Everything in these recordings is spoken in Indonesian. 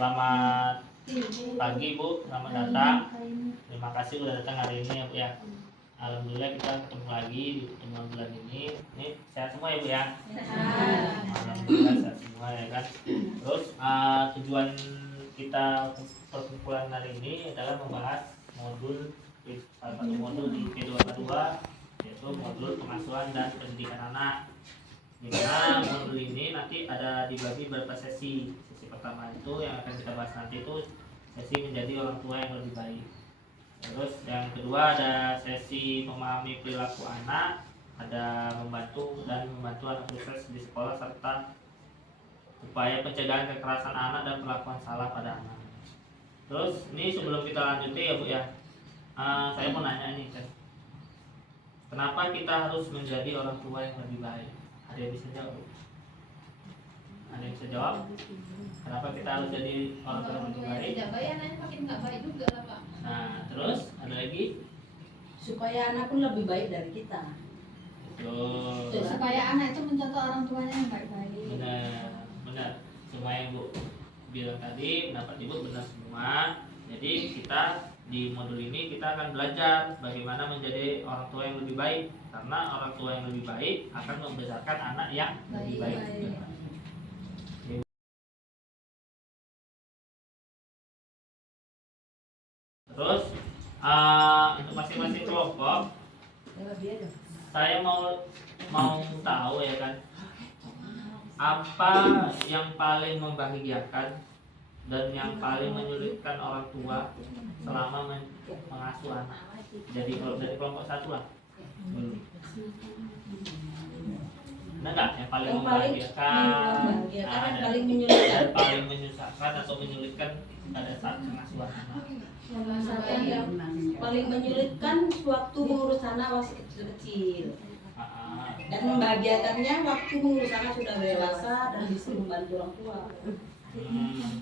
Selamat pagi Bu, selamat datang. Terima kasih udah datang hari ini ya Bu ya. Alhamdulillah kita ketemu lagi di pertemuan bulan ini. Ini sehat semua ya Bu ya. Alhamdulillah sehat semua ya kan. Terus tujuan kita perkumpulan hari ini adalah membahas modul salah satu modul di P2K2 yaitu modul pengasuhan dan pendidikan anak. Di mana modul ini nanti ada dibagi beberapa sesi. Sesi pertama itu yang akan kita bahas nanti itu sesi menjadi orang tua yang lebih baik. Terus yang kedua ada sesi memahami perilaku anak, ada membantu anak sukses di sekolah serta upaya pencegahan kekerasan anak dan perlakuan salah pada anak. Terus ini sebelum kita lanjutin ya Bu ya, saya mau nanya nih kan, kenapa kita harus menjadi orang tua yang lebih baik? Ada yang bisa jawab? Ada yang bisa jawab? Kenapa kita harus jadi orang tua yang lebih baik? Anaknya makin nggak baik juga lah Pak. Nah, terus ada lagi? Supaya anak pun lebih baik dari kita. Betul. Supaya anak itu mencontoh orang tuanya yang baik-baik. Benar. Semua yang Bu bilang tadi, pendapat Ibu benar semua. Jadi kita di modul ini kita akan belajar bagaimana menjadi orang tua yang lebih baik, karena orang tua yang lebih baik akan membesarkan anak yang lebih baik. Terus untuk masing-masing kelompok saya mau tahu ya kan, apa yang paling membahagiakan dan yang paling menyulitkan orang tua selama mengasuh anak. Jadi kalau dari kelompok satu lah. Ada nggak yang paling membahagiakan, yang paling menyulitkan, dan paling menyusahkan atau menyulitkan pada saat pengasuhan anak? yang paling menyulitkan waktu mengurus anak masih kecil-kecil. Dan membahagiakannya waktu mengurus anak sudah dewasa dan bisa membantu orang tua.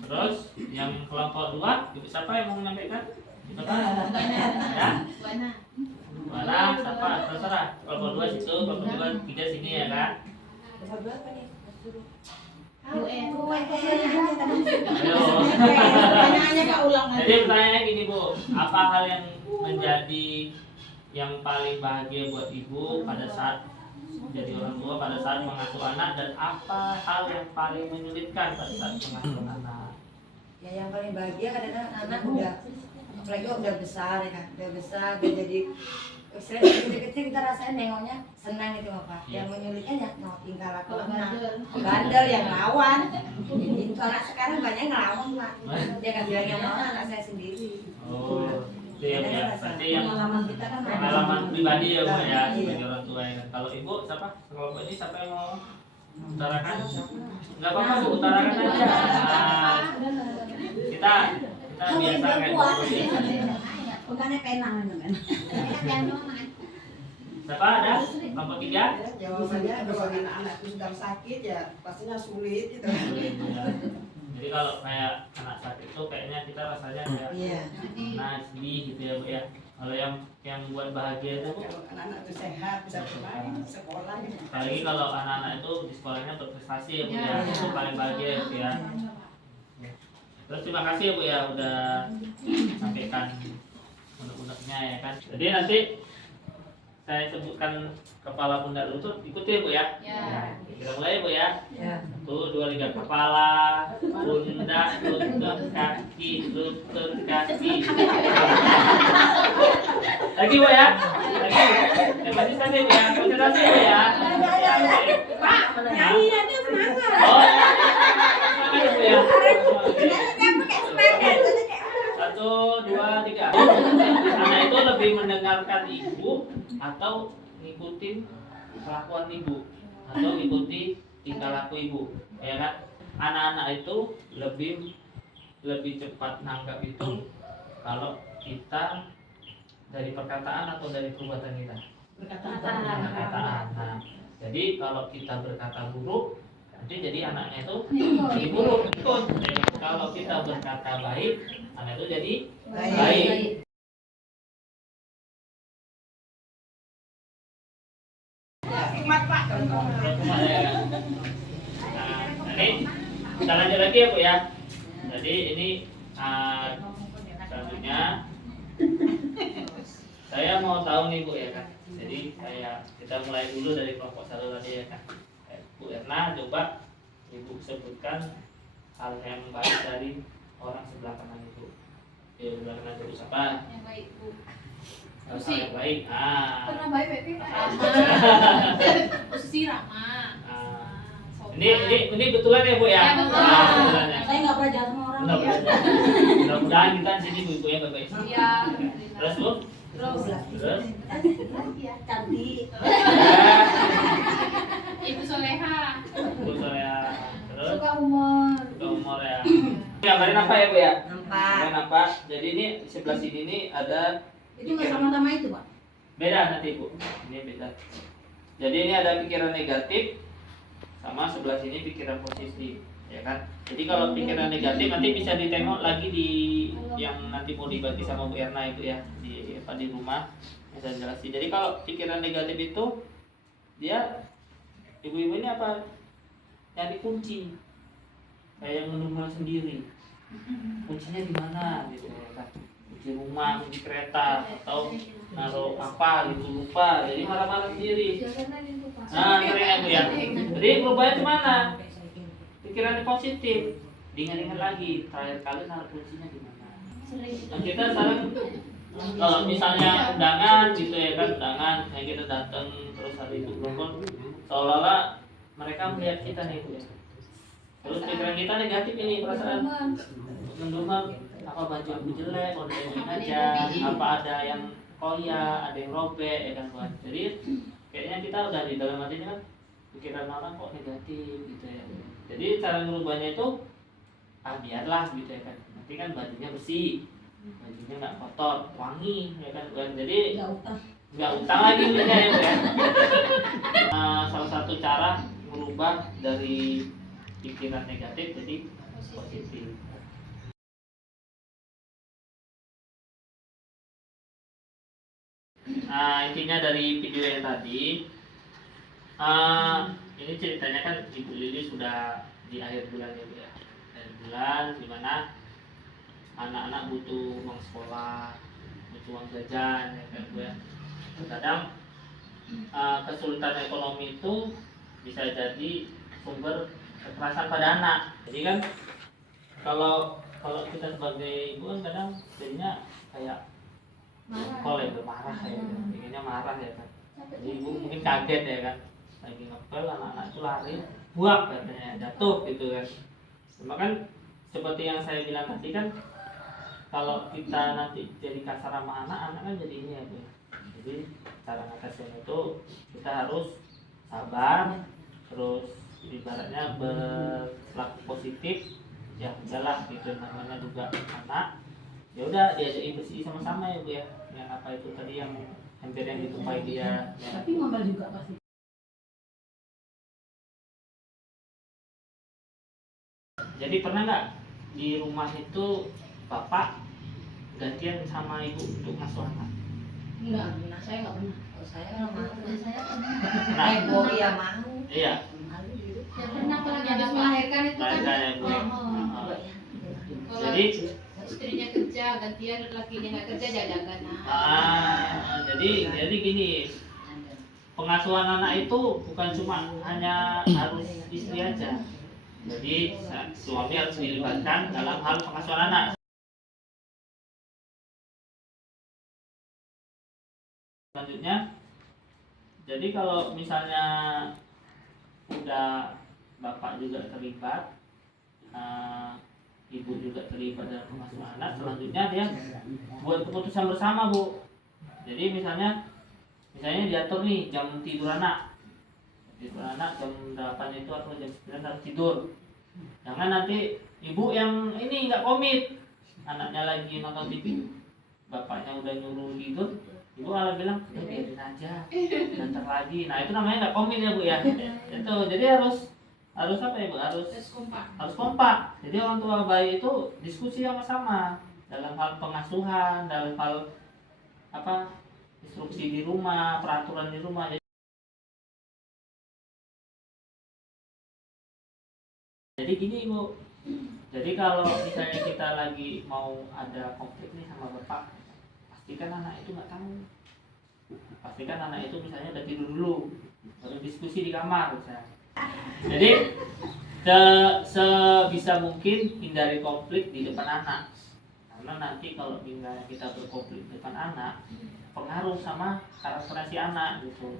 Terus yang kelompok 2, Ibu siapa yang mau menyampaikan? Siapa? Ya? Mana? Siapa? Terserah. Kelompok 2 situ, kelompok 2 3 sini ya kan? Kelompok 2 apa nih? Ayo. Pertanyaannya Kak ulang lagi. Jadi pertanyaannya gini Bu, apa hal yang menjadi yang paling bahagia buat Ibu pada saat jadi orang tua, pada saat mengasuh anak, dan apa hal yang paling menyulitkan pada saat mengasuh anak? Ya yang paling bahagia kadang-kadang anak udah, apalagi udah besar ya kan, udah besar, udah jadi kecil-kecil kita rasain nengoknya senang gitu Pak. Yang menyulitnya ya no, tingkah laku anak, bandel yang ngelawan. Itu anak sekarang banyak ngelawan Pak. Dia kan bilang yang ngelawan anak saya sendiri. Oh, itu ya, berarti yang Pengalaman kita kan pengalaman pribadi ya Bu ya sebagai orang tua ya. Kalau Ibu siapa? Kelompok ini siapa yang mau utarakan? Enggak apa-apa Bu, utarakan aja. Kita biasa kayak gitu. bukannya penang kan. Siapa ada? Kelompok 3? Jawabannya kalau anak-anak itu sedang sakit ya pastinya sulit gitu. Jadi kalau kayak anak sakit itu kayaknya kita rasanya kayak sedih gitu ya Bu ya. Kalau yang buat bahagia itu Bu, Kalau anak-anak itu sehat bisa bermain sekolah gitu. apalagi kalau anak-anak itu di sekolahnya berprestasi ya Bu ya, itu paling bahagia ya Bu ya. Terus terima kasih ya Bu ya udah sampaikan unek-uneknya ya kan. Jadi nanti saya sebutkan kepala, pundak, lutut, ikuti ya Bu ya. Kita mulai ya Bu ya. 1, 2, 3, kepala, pundak, lutut, kaki, lutut, kaki. Lagi Bu ya. Lagi. Yang masih tadi Bu ya. Konsentrasi Bu ya. Pak, nyanyiannya semangat. Oh ya. Semangat ya Bu ya. 1, 2, 3. Anak itu lebih mendengarkan ibu atau ngikutin kelakuan ibu atau ngikuti tingkah laku ibu, ya kan? Anak-anak itu lebih cepat nanggap itu kalau kita dari perkataan atau dari perbuatan kita. Perkataan. Nah, jadi kalau kita berkata buruk, nanti jadi anaknya itu jadi buruk. Jadi, kalau kita berkata baik, anak itu jadi baik. Hikmat Pak. Nah, nanti kita lanjut lagi ya Bu ya. Jadi ini selanjutnya saya mau tahu nih Bu ya kan. Jadi kita mulai dulu dari kelompok 1 tadi ya kan. Bu Erna, coba Ibu sebutkan hal yang baik dari orang sebelah kanan Ibu. Ya, sebelah kanan Ibu siapa? Yang baik Bu. Hal yang baik. Pernah baik ramah. Posisi ramah. Ini betulan ya Bu ya? Ya, betul. Betulan ya. Saya nggak pernah jahat sama orang. Mudah-mudahan kita di sini Bu-ibu yang baik-baik. Iya. Terus Bu? Terus Terus? Cantik. Ibu Soleha. Bu Sorea. Terus? Suka humor. Ke umur ya. Gambarin apa ya Bu ya? Nampak. Gambarin apa? Jadi ini di sebelah sini nih ada Itu nggak sama-sama itu, Pak. beda nanti Bu. Ini beda. Jadi ini ada pikiran negatif sama sebelah sini pikiran positif, ya kan? Jadi kalau pikiran negatif nanti bisa ditengok lagi di yang nanti mau dibagi sama Bu Erna itu ya di rumah bisa jelasin. Jadi kalau pikiran negatif itu dia ibu-ibu ini apa? Nyari kunci, kayak ngedumel sendiri. Kuncinya di mana gitu ya kan? Kunci rumah, kunci kereta, atau naruh apa gitu lupa, jadi marah-marah sendiri. Nah, keren ya. Jadi perubahannya kemana? Pikiran positif, diingat-ingat lagi. Terakhir kali naruh kuncinya di mana? Nah, kita sekarang kalau misalnya undangan gitu ya kan, undangan yang kita datang terus hari itu kumpul, seolah-olah mereka melihat kita nih Bu ya. Terus pikiran kita negatif ini perasaan mendumel, apa baju aku jelek, kondenin aja, apa ada yang koyak, ada yang robek ya kan buat. Jadi kayaknya kita udah di dalam hati kan pikiran orang kok negatif gitu ya. Jadi cara merubahnya itu biarlah gitu ya kan. Nanti kan bajunya bersih, bajunya nggak kotor, wangi ya kan buat. Jadi nggak utang lagi punya ya Bu ya. Salah satu cara merubah dari pikiran negatif jadi positif. Nah, intinya dari video yang tadi, ini ceritanya kan Ibu Lili sudah di akhir bulan ya Bu ya. Akhir bulan dimana anak-anak butuh uang sekolah, butuh uang jajan ya kan Bu ya. Kadang kesulitan ekonomi itu bisa jadi sumber kekerasan pada anak. Jadi kan kalau kita sebagai ibu kan kadang jadinya kayak ngepel ya, marah ya, inginnya marah ya kan. Jadi ibu mungkin kaget ya kan, lagi ngepel anak-anak itu lari, buak katanya, jatuh gitu kan. Cuma kan seperti yang saya bilang tadi kan, kalau kita nanti jadi kasar sama anak kan jadi ini ya Bu. Jadi cara ngatasinnya itu kita harus sabar, terus ibaratnya berlaku positif, ya udahlah gitu, namanya juga anak. Ya udah diajak bersih sama-sama ya Bu ya. Yang apa itu tadi yang hampir yang ditumpahi dia. Tapi ngomel juga pasti. Jadi pernah nggak di rumah itu bapak gantian sama ibu untuk ngasuh anak? Enggak, saya nggak pernah. Kalau saya nggak mau. Saya pernah. Nah, Ibu ya mau. iya. Yang pernah apalagi habis melahirkan itu kan. Melahirkan ya, Bu. Oh. Kalau Jadi istrinya kerja, gantian lakinya nggak kerja jajakan. jadi gini, pengasuhan anak itu bukan cuma hanya harus istri aja. Jadi suami harus dilibatkan dalam hal pengasuhan anak. Selanjutnya, jadi kalau misalnya udah bapak juga terlibat, ibu juga terlibat dalam pengasuhan anak, selanjutnya dia buat keputusan bersama Bu. Jadi misalnya diatur nih jam tidur anak jam 8 itu atau jam 9 harus tidur. Jangan nanti ibu yang ini nggak komit, anaknya lagi nonton TV, bapaknya udah nyuruh tidur, ibu malah bilang ya biarin aja, nanti lagi. Nah itu namanya nggak komit ya Bu ya. Itu jadi harus apa ya Bu, harus kompak. Jadi orang tua bayi itu diskusi sama-sama dalam hal pengasuhan, dalam hal apa instruksi di rumah, peraturan di rumah. Jadi gini Bu, Jadi kalau misalnya kita lagi mau ada konflik nih sama bapak, pastikan anak itu nggak tahu. Pastikan anak itu misalnya udah tidur dulu, baru diskusi di kamar misalnya. Jadi sebisa mungkin hindari konflik di depan anak, karena nanti kalau misalnya kita berkonflik di depan anak, pengaruh sama karakter si anak gitu.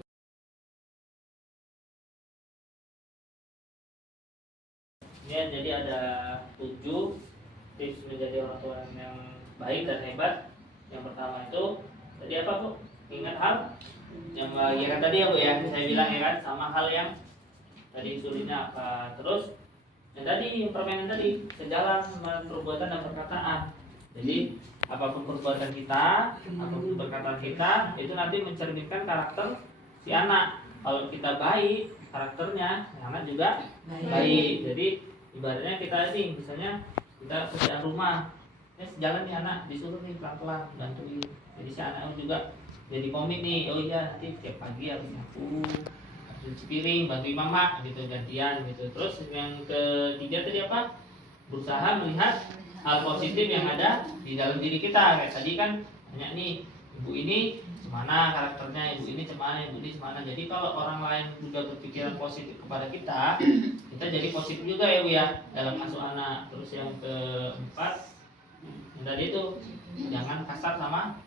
Ya, jadi ada 7 tips menjadi orang tua yang baik dan hebat. Yang pertama itu tadi apa Bu? Ingat hal yang bahagiakan tadi ya Bu ya, saya bilang ya kan, sama hal yang tadi sulitnya apa. Terus yang tadi permainan tadi sejalan perbuatan dan perkataan. Jadi apapun perbuatan kita, apapun perkataan kita, itu nanti mencerminkan karakter si anak. Kalau kita baik karakternya, anak juga baik. Jadi ibaratnya kita ini misalnya kita kerjaan rumah, jalan nih anak disuruh nih pelan-pelan bantuin, jadi si anak juga jadi komit nih, oh iya nanti tiap pagi harus nyapu, harus cuci piring, bantuin mama gitu, gantian gitu. Terus yang ketiga tadi apa, berusaha melihat hal positif yang ada di dalam diri kita. Kayak tadi kan banyak nih, ibu ini gimana karakternya, ibu ini cemana, ibu ini cemana. Jadi kalau orang lain juga berpikiran positif kepada kita jadi positif juga ya Bu ya dalam asuh anak. Terus yang keempat yang tadi itu jangan kasar sama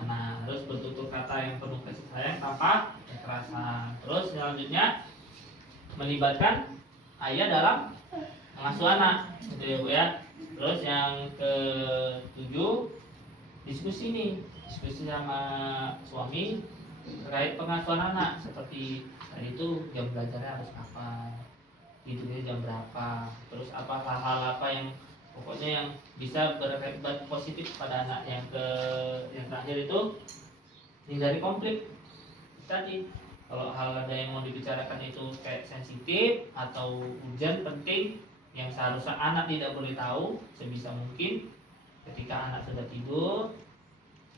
anak, terus bertutur kata yang penuh kasih sayang tanpa kekerasan. Terus selanjutnya melibatkan ayah dalam mengasuh anak gitu ya Bu ya. Terus yang ke-7 diskusi sama suami terkait pengasuhan anak, seperti tadi itu jam belajarnya harus apa, tidurnya jam berapa, terus apa hal-hal apa yang pokoknya yang bisa berakibat positif pada anak. Yang terakhir itu hindari konflik tadi. Kalau hal ada yang mau dibicarakan itu kayak sensitif atau urgent penting yang seharusnya anak tidak boleh tahu, sebisa mungkin ketika anak sudah tidur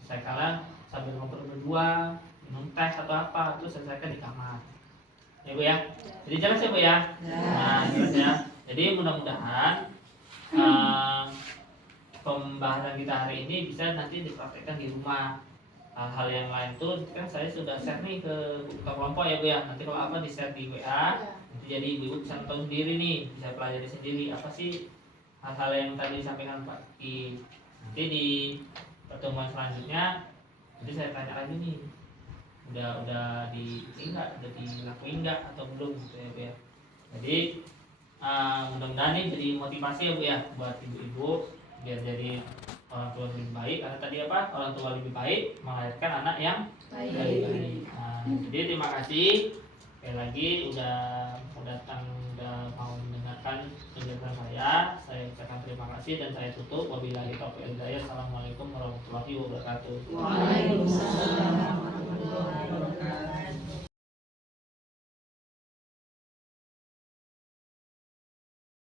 selesaikanlah sambil ngobrol berdua, minum teh atau apa, terus selesaikan di kamar ya Bu ya. Jadi jelas ya Bu ya. Nah jelas ya. Jadi mudah-mudahan pembahasan kita hari ini bisa nanti dipraktekkan di rumah. Hal-hal yang lain tuh kan saya sudah share nih ke kelompok ya Bu ya. Nanti kalau apa di share di WA, nanti jadi ibu bisa tahu sendiri nih, bisa pelajari sendiri apa sih hal-hal yang tadi disampaikan Pak Ki. Nanti di pertemuan selanjutnya nanti saya tanya lagi nih, udah dilakuin nggak atau belum gitu ya Bu ya. Jadi mudah-mudahan ini jadi motivasi ya Bu ya buat ibu-ibu biar jadi orang tua lebih baik, karena tadi apa, orang tua lebih baik melahirkan anak yang baik. Jadi terima kasih sekali lagi udah datang, udah mau mendengarkan penjelasan saya ucapkan terima kasih dan saya tutup. Wabillahi taufiq wal hidayah. Assalamualaikum warahmatullahi wabarakatuh. Waalaikumsalam warahmatullahi wabarakatuh.